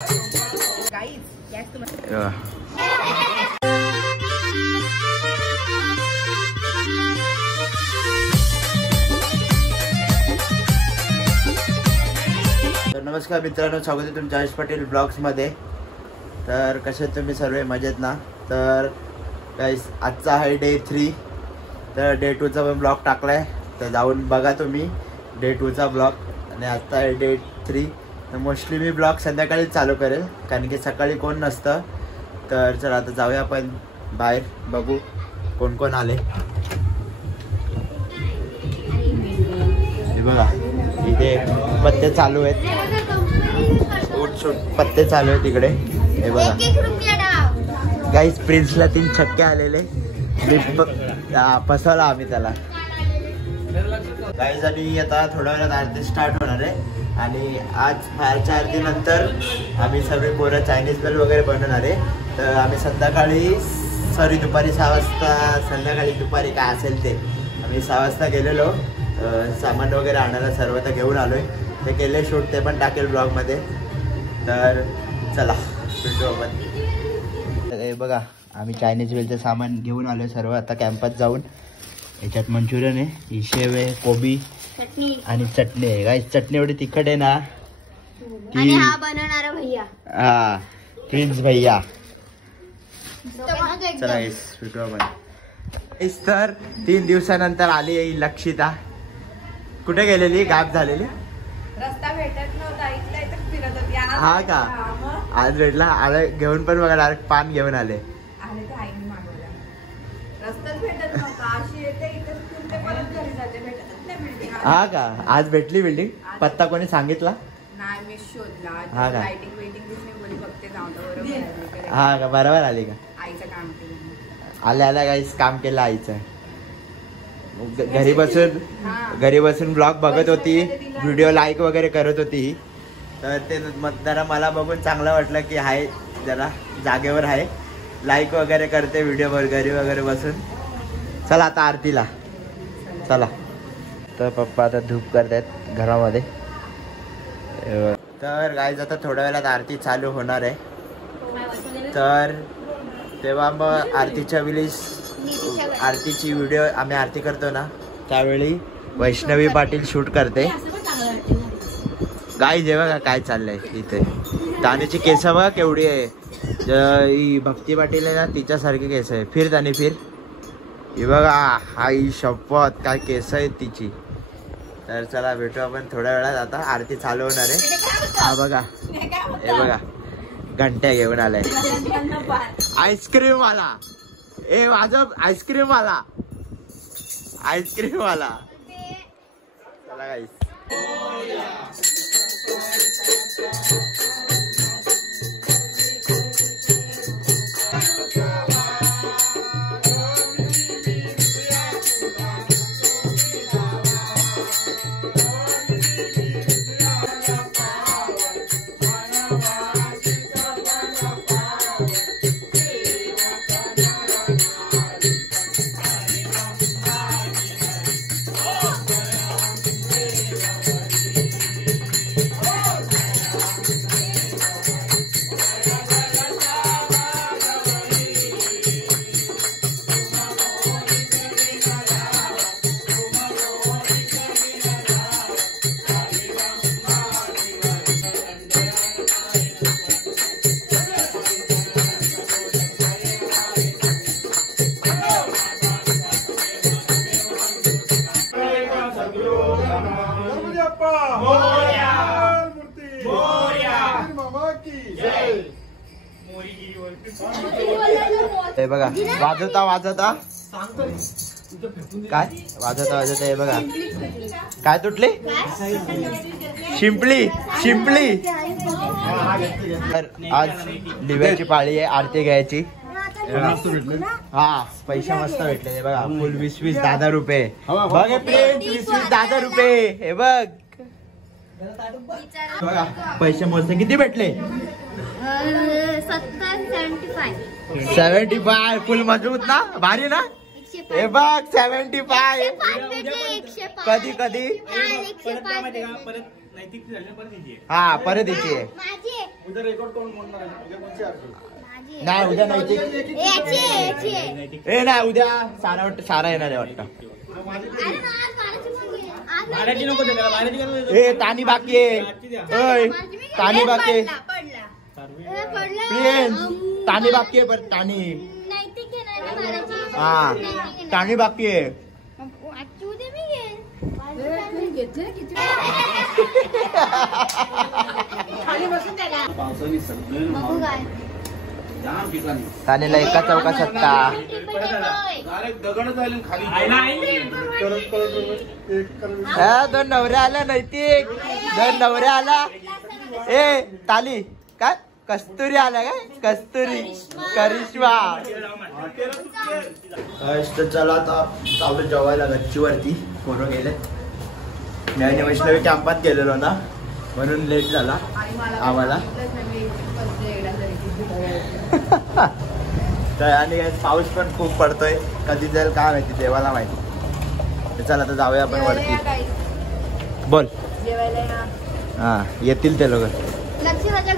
तर नमस्कार मित्रांनो, स्वागत आहे तुमच्या जयेश पाटील ब्लॉग्स मध्ये। तर कसे तुम्ही सर्व मजेत ना? तर गाइस आजचा आहे डे 3। तर डे 2 चा पण ब्लॉग टाकलाय, तर जाऊन बघा तुम्ही डे 2 चा ब्लॉग। आणि आजचा आहे डे 3। तर मोस्टली मी ब्लॉग संध्याकाळी चालू करेल, कारण की सकाळी कोण नसतं। तर चला आता जाऊया आपण बाहेर, बघू कोण कोण आले। हे बघा इथे पत्ते चालू आहेत, शूट पत्ते चालू आहेत तिकडे। हे बघा गाइस, प्रिन्सला 3 छक्के आलेले, फसवला आम्ही त्याला गाइस। आणि आता थोड्या वेळात आरती स्टार्ट होणार आहे। आणि आज बाहेरच्या आरतीनंतर आम्ही सर्व पोरं चायनीज बेल वगैरे बनवणार आहे। तर आम्ही संध्याकाळी दुपारी 6 वाजता, संध्याकाळी दुपारी काय असेल ते आम्ही 6 वाजता गेलेलो सामान वगैरे आणायला। सर्व तर घेऊन आलोय, ते केले शूट, ते पण टाकेल ब्लॉगमध्ये। तर चला भेटू आपण। तर हे बघा आम्ही चायनीज वेलचं सामान घेऊन आलोय सर्व। आता कॅम्पात जाऊन याच्यात मंचुरियन आहे, ही शेव आहे, कोबी आणि चटणी आहे। गाइस चटणी एवढी तिखट आहे ना आणि हा बनवणारा भैया, हा प्रिन्स भैया। चला गाइस भेटू आपण। इस तर 3 दिवसानंतर आली आहे लक्षिता। कुठे गेलेली, गायब झालेली, रस्ता भेटत नव्हता, इथला इथं फिरत होती। हा का? आज भेटला, आले घेऊन पण बघा, डायरेक्ट पान घेऊन आले। आले तर आईने मागवला, रस्ताच भेटत नव्हता। अशी येते इथं फिरते, परत घरी जाते, भेटतच नाही बिल्डिंग। हा का? आज भेटली बिल्डिंग? पत्ता कोणी सांगितला? नाही, मी शोधला, हा का? लाइटिंग वेटिंग दिसली, बोली बघते जाऊ दे बरोबर। हा का? बरोबर आली का? आईचं काम केलं, आल्या गाइस, काम केलं आईचं। घरी बसून ब्लॉग बघत होती, व्हिडिओ लाईक वगैरे करत होती। तर ते जरा मला बघून चांगलं वाटलं की हाय, जरा जागेवर आहे, लाईक वगैरे करते व्हिडिओ घरी वगैरे बसून। चला आता आरतीला चला। तर पप्पा आता धूप करतात घरामध्ये। तर गाईज आता थोड्या वेळात आरती चालू होणार आहे। तर तेव्हा मग आरतीची व्हिडिओ आम्ही आरती करतो ना, त्यावेळी वैष्णवी पाटील शूट करते। गाईज हे बघा काय चाललंय इथे, तानीची केस बघा केवढी आहे। ही भक्ती पाटील आहे ना, तिच्यासारखी केस आहे। फिर तानी फिर, हे बघा, हाई शपथ काय केस आहेत तिची। तर चला भेटू आपण थोड्या वेळात, आता आरती चालू होणार आहे। हा बघा, हे बघा घंट्या घेऊन आलाय, आईस्क्रीम वाला, ए वाजव आईस्क्रीम वाला, आईस्क्रीम वाला। चला गाईस, हे बघा वाजवता वाजवता काय वाजवता हे बघा काय तुटले, शिंपली शिंपली। आज दिव्याची पाळी आहे, आरती घ्यायची। हा पैसे मस्त भेटले, हे बघा फुल 20-20 10 रुपये। बघ हे प्लेट 20-20 10 रुपये, हे बघ बघा पैसे मस्त किती भेटले। 75 फुल मजबूत ना, भारी ना। हे बघ 75 कधी कधी हा परत याची आहे. माझी आहे. नाही उद्या नैतिक याची आहे, याची आहे. ए नाही उद्या सारा येणार आहे वाटतं. अरे ना, आज माराची मुलगी आहे. ए तानी बाकी आहे. ओय तानी बाकी आहे. प्रिन्स तानी बाकी आहे. पण तानी नैतिक घेणार ना माराची. हा तानी बाकी आहे. आजची उद्या मी घेईन. बघू काय. तानीला एका चौका सत्ता. दोन नवऱ्या आला नैतिक. दोन नवऱ्या आला. ए ताली काय कस्तुरी आला काय कस्तुरी करिश्मा. चला आता चालू जेवायला गच्चीवरती. पोरं गेले. मी आणि वैष्णवी कॅम्पात गेलेलो ना म्हणून लेट झाला आम्हाला. तर आणि पाऊस पण खूप पडतोय. कधी जाईल काय माहिती देवाला माहिती. चला आता जाऊया आपण वरती. बोल हा येतील ते लोक.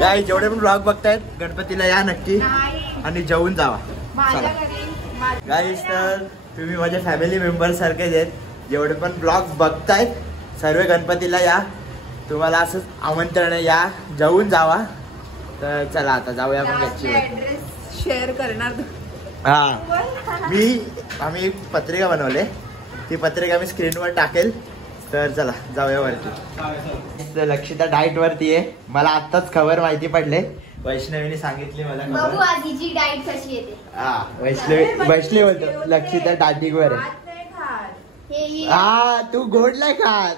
काय जेवढे पण ब्लॉग बघतायत गणपतीला या नक्की आणि जेवून जावा. गाईस तर तुम्ही माझ्या फॅमिली मेंबर सारखेच आहेत. जेवढे पण ब्लॉग बघतायत सर्व गणपतीला या. तुम्हाला असंच आमंत्रण आहे या जेवून जावा. तर चला आता जाऊया आपण गच्चीवर. शेअर करणार. हा आम्ही एक पत्रिका बनवले. ती पत्रिका मी स्क्रीनवर टाकेल. तर चला जाऊया वरती. लक्षिता डाएट वरती आहे. मला आत्ताच खबर माहिती पडले. वैष्णवीने सांगितली मला बघू खबर. आज हिची डाएट कशी येते. हा वैष्णवी बोलतो लक्षिता डाएटिंग वर आहे. भात नाही खात. हे हा तू गोड नाही खात.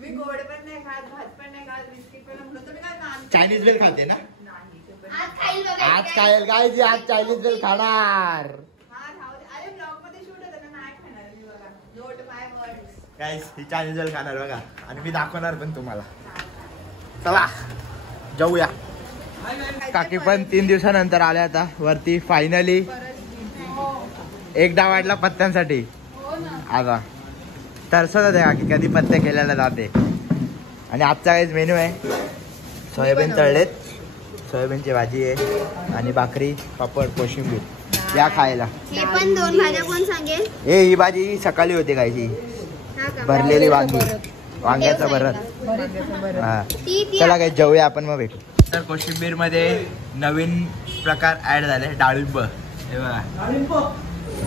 मी गोड पण नाही खात, भात पण नाही खात, बिस्किट पण नाही. तुम्ही काय नान चायनीज बेल खाते ना. नाही ते पण आज खाईल बघा. आज काय काय जी आज चायनीज बेल खाणार. हा राहू दे. अरे ब्लॉग मध्ये शूट होतं ना, नाही खाणार मी बघा. नोट माय वर्ड्स. काय ही चायनीज बेल खाणार बघा. आणि मी दाखवणार पण तुम्हाला. चला जाऊया. काकी पण 3 दिवसानंतर आल्या आता वरती फायनली. एकदा वाढला पत्त्यांसाठी आता तरसत होते काकी कधी पत्ते केल्याला जाते. आणि आजचा काहीच मेन्यू आहे. सोयाबीन तळलेत. सोयाबीनची भाजी आहे आणि भाकरी पापड कोशिंबीर या खायला. हे पण 2 भाज्या कोण सांगेल. ही भाजी सकाळी होती काय ही हा का? भरलेली वांगी. वांग्याचं भरत. हा चला काय जेवूया आपण मग भेटू. तर कोशिंबीर मध्ये नवीन प्रकार ऍड झाले. डाळिंब हे बघा.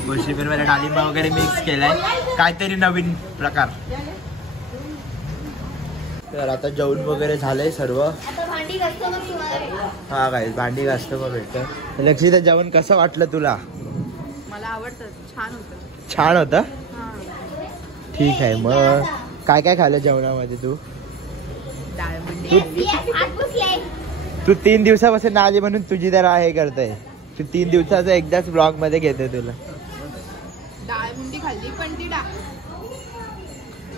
कोशिंबीर मध्ये डाळिंब वगैरे मिक्स केलाय. काहीतरी नवीन प्रकार. तर आता जेवण वगैरे झालंय सर्व. आता भांडी घासतो मग तुम्हाला भेटू. हा काय भांडी घासतो मग भेटतं. लक्षिता जेवण कसं वाटलं तुला. मला आवडतं. छान होतं. छान होतं. हा. ठीक आहे मग काय काय खाल्लं जेवणामध्ये तू. डाळ म्हणजे हात पुसले. तू 3 दिवसापासून आली म्हणून तुझी जरा हे करतोय. तू 3 दिवसाचा एकदाच ब्लॉग मध्ये घेते तुला. डाळ मुंडी खाल्ली पण ती डाळ.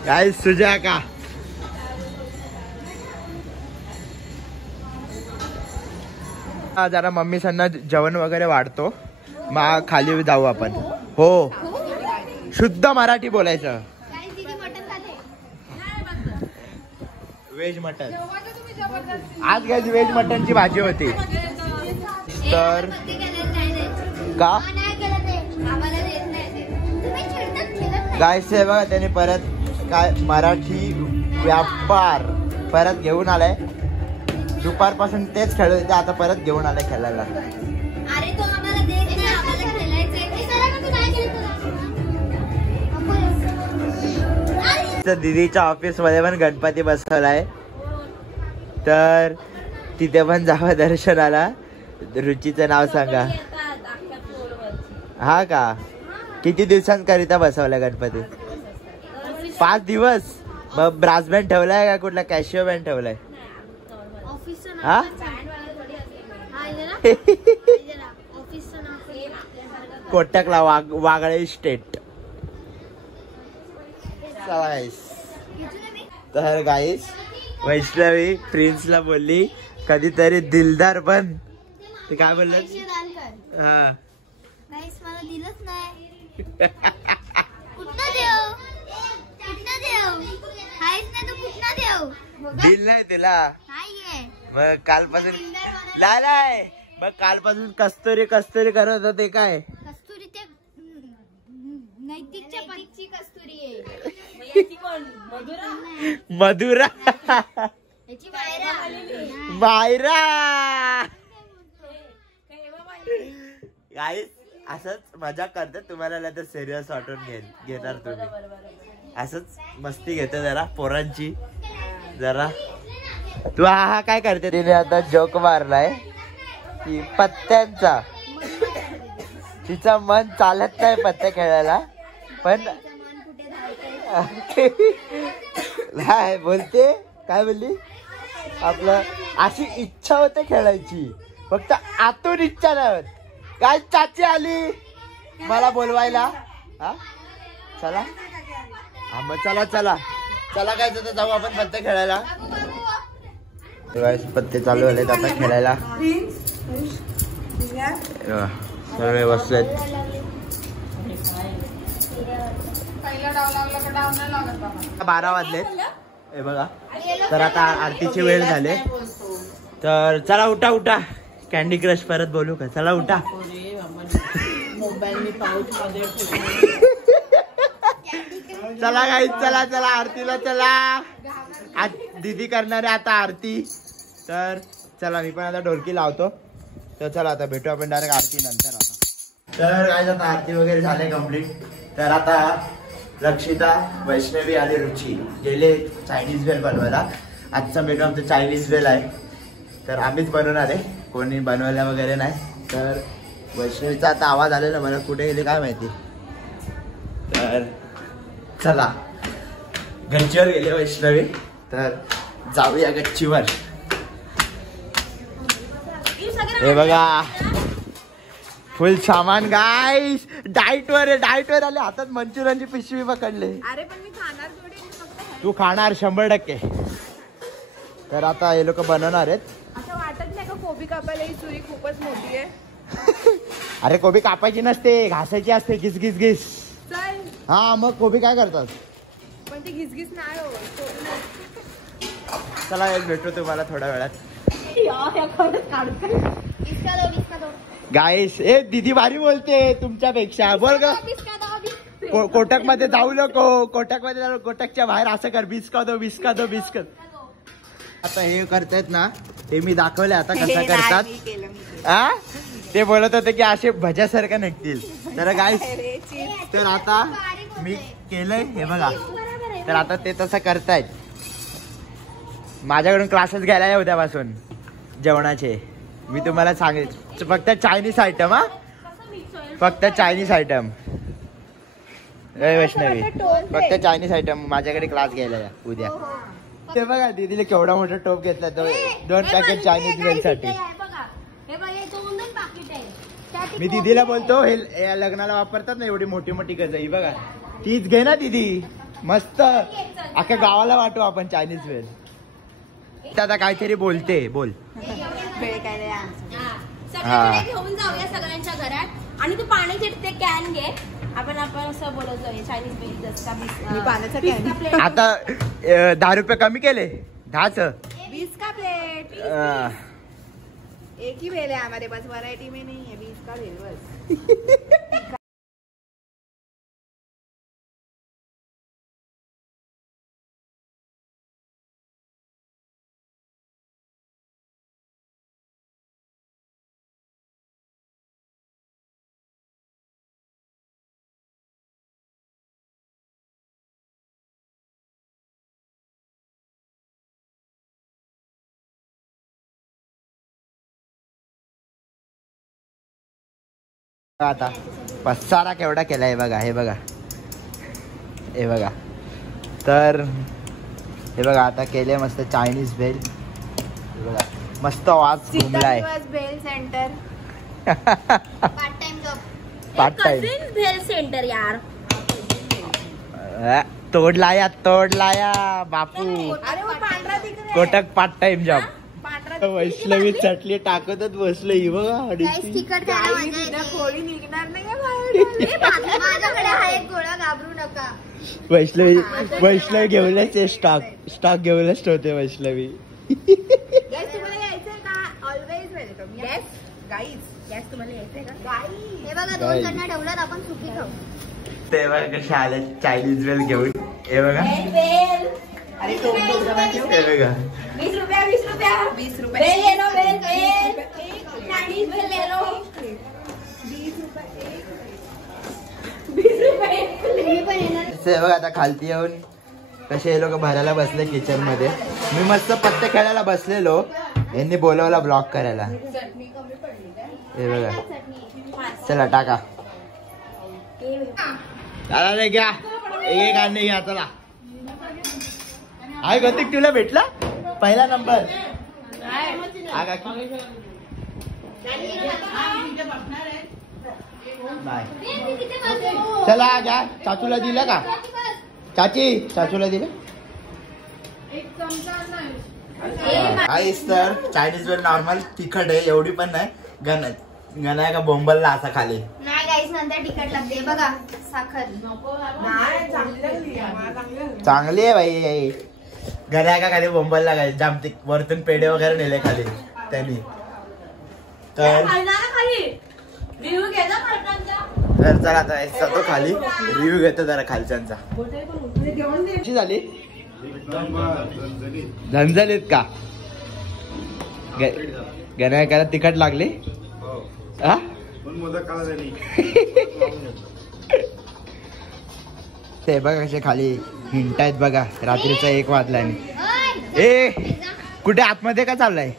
काय सुजा का जरा मम्मी सांना जेवण वगैरे वाढतो. मग खाली जाऊ आपण. हो शुद्ध मराठी बोलायचं. काय दीदी मटण खाते. Veg mutton. आज काय व्हेज मटनची भाजी होती. तर पत्ते केलेले नाही द्यायचे. का नाही केलं ते. आम्हाला देत नाही ते. तुम्ही खेळतात. गायस आहे बघा त्याने परत काय मराठी व्यापार परत घेऊन आलाय. दुपारपासून तेच खेळत होते. आता परत घेऊन आलाय खेळायला. अरे तो आम्हाला देत नाही. आम्हाला खेळायचंय. हे सगळं का तू नाही केलं तुला. दीदीच्या ऑफिस मध्ये पण गणपती बसवलाय. तर तिथे पण जावं दर्शनाला. रुचीचं नाव सांगा. हा का किती दिवसांकरिता बसवलाय गणपती. 5 दिवस. मग ब्रास बँड ठेवलाय का कुठला कॅशिओ बँड ठेवलाय. ऑफिसचं हा ऑफिसचं नाव कोटकला वागळे स्टेट. चला गाईस. तर गाईस वैष्णवी प्रिन्सला बोलली कधीतरी दिलदार बन. ते काय बोललं. हा मला दिलंच नाही. कुठनं देऊ. कुठनं देऊ. काहीच नाही तू कुठनं देऊ. दिल नाही तुला नाहीये. मग कालपासून नाही मग कालपासून कस्तुरी कस्तुरी करत होते काय कस्तुरी ते नैतिकच्या परीची कस्तुरी आहे. मधुरा याची मायरा. मायरा गाईस असंच मजा करते तुम्हाला नाही तर सिरियस वाटून घेणार तुम्ही असंच मस्ती घेते जरा पोरांची जरा तू हा काय करते तिने आता जोक मारलाय की पत्त्यांचा तिचं मन चालत नाही पत्ते खेळायला पण काय बोलते काय बोलली आपलं अशी इच्छा होते खेळायची फक्त आतून इच्छा नाही होत काय चाची आली मला बोलवायला हा चला हा मग चला चला चला काय तर जाऊ आपण पत्ते खेळायला पत्ते चालू झालेत आता खेळायला सर्व बसलेत 12 वाजलेत हे बघा तर आता आरतीची वेळ झाले तर चला उठा उठा कॅन्डी क्रश परत बोलू का चला उठा चला गाईस चला चला आरतीला चला आज दीदी करणारे आता आरती तर चला मी पण आता ढोलकी लावतो तर चला आता भेटू आपण डायरेक्ट आरती नंतर आता तर काय आता आरती वगैरे झाले कम्प्लीट तर आता लक्षिता वैष्णवी आणि रुची गेले चायनीज भेल बनवायला आजचा मेनू आमचं चायनीज भेल आहे तर आम्हीच बनवणार आहे कोणी बनवायला वगैरे नाही तर वैष्णवीचा आता आवाज आलेला मला कुठे गेले काय माहिती तर चला गच्चीवर गेले वैष्णवी तर जाऊया गच्चीवर हे बघा फुल सामान गाईस डाईट वर आले हातात मंचुरियनची पिशवी पकडले अरे पण मी खाणार थोडी तू खाणार 100% तर आता हे लोक बनवणार आहेत असं वाटत नाही का कोबी कापायला ही सुरी खूपच मोठी आहे अरे कोबी कापायची नसते घासायची असते घिस घिस घिस चल हा मग कोबी काय करतात पण ती घिसघिस नाही हो चला एक भेटतो तुम्हाला थोड्या वेळात गाईस ए दीदी भारी बोलते तुमच्यापेक्षा बोल ग कोटक मध्ये जाऊ नको कोटक मध्ये जाऊ कोटकच्या बाहेर असं कर बिस्का दो आता हे करतायत ना ते मी दाखवले आता कसं करतात हा ते बोलत होते की असे भज्यासारखं निघतील तर गाईस तर आता मी केलंय हे बघा तर आता ते तसं करतायत माझ्याकडून क्लासेस घ्यायला आहे उद्यापासून जेवणाचे मी तुम्हाला सांगेल फक्त चायनीज आयटम हा फक्त चायनीज आयटम वैष्णवी फक्त चायनीज आयटम माझ्याकडे क्लास घ्यायला या उद्या ते बघा दीदीला केवढा मोठा टोप घेतला 2 पॅकेट चायनीज वेल साठी मी दीदीला बोलतो हे लग्नाला वापरतात ना एवढी मोठी मोठी गजाई बघा तीच घे ना दीदी मस्त अख्ख्या गावाला वाटू आपण चायनीज वेल आता काहीतरी बोलते बोल घेऊन जाऊया सगळ्यांच्या घरात आणि तू पाण्याचे ते कॅन घे आपण असं बोलतो चायनीज बिल आता 10 रुपये कमी केले 10च 20 का प्लेट एक ही भेल है हमारे पास वैरायटी में नहीं है 20 का भेल बस आता पसारा केवढा केलाय बघा हे बघा तर हे बघा आता केले मस्त चायनीज भेल हे बघा मस्त वास घुमलाय भेल सेंटर पार्ट टाइम भेल सेंटर यार तोड लाया बापू अरे वो पांढरा दिख रहा है कोटक पार्ट टाइम जॉब पांढरा वैष्णवी चटणी टाकतच बसले ही बघा गाईस तिखट खायला मजा येते. कोणी निघणार नाही का बाहेर? ए, माझ्याकडे हा एक गोळा, घाबरू नका. वैष्णवी घेऊनच स्टॉक घेऊनच ठेवते वैष्णवी. Guys, तुम्हाला यायचंय का? Always welcome. Yes guys, yes तुम्हाला यायचंय का? गाईज हे बघा 2 चटण्या ठेवल्यात, आपण सुकी खाऊ. ते बघा कसे आले चायनीज वेल घेऊन. हे बघा अरे तो हे बघा 20 रुपया 20 रुपया 20 बेल रुपये. ले लो, बेल चाइनीज बेल ले लो. 20 रुपये मी पण येणार. ते बघा आता खालती येऊन कसे हे लोक भरायला बसले किचन मध्ये. मी मस्त पत्ते खेळायला बसलेलो, यांनी बोलवला ब्लॉक करायला. हे बघा चला टाका. चला रे घ्या एक आणणे घ्या चला. आहे गतिक तुला भेटला पहिला नंबर. चला घ्या. चाचूला दिलं का? चाचूला दिलं. तर चायनीज वेळ नॉर्मल तिखट आहे, एवढी पण नाही. गणा का बोंबलला असा खाली. नाही गाईस, नंतर तिखट लागते. बघा साखर. चांगली आहे भाई. गण्या का खाली बोंबलला काय जामती वरतून पेढे वगैरे नेले खाली त्यांनी. तर चला आता जातो खाली, रिव्ह्यू घेतो जरा खालच्यांचा. कशी झाली? झणझणीत का? गण्या तिखट लागली? हा ते बघा कसे खाली हिंटायत बघा. रात्रीचा 1 वाजलाय. ए कुठे आतमध्ये का चाललाय?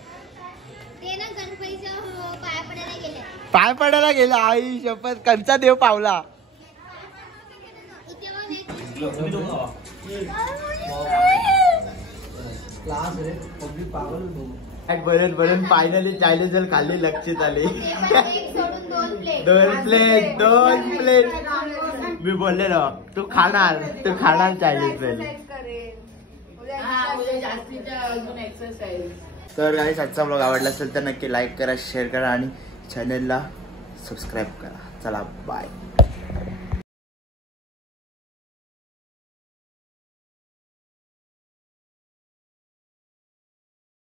पाय पडायला गेला. आई शपथ कंचा देव पावला. बरून फायनली चायनीज खाल्ली. लक्षात आले 2 प्लेट. मी बोललेलो तू खाणार चायनीज वेल. तर गाईस आजचा ब्लॉग आवडला असेल तर नक्की लाईक करा, शेअर करा आणि चॅनलला सबस्क्राईब करा. चला बाय.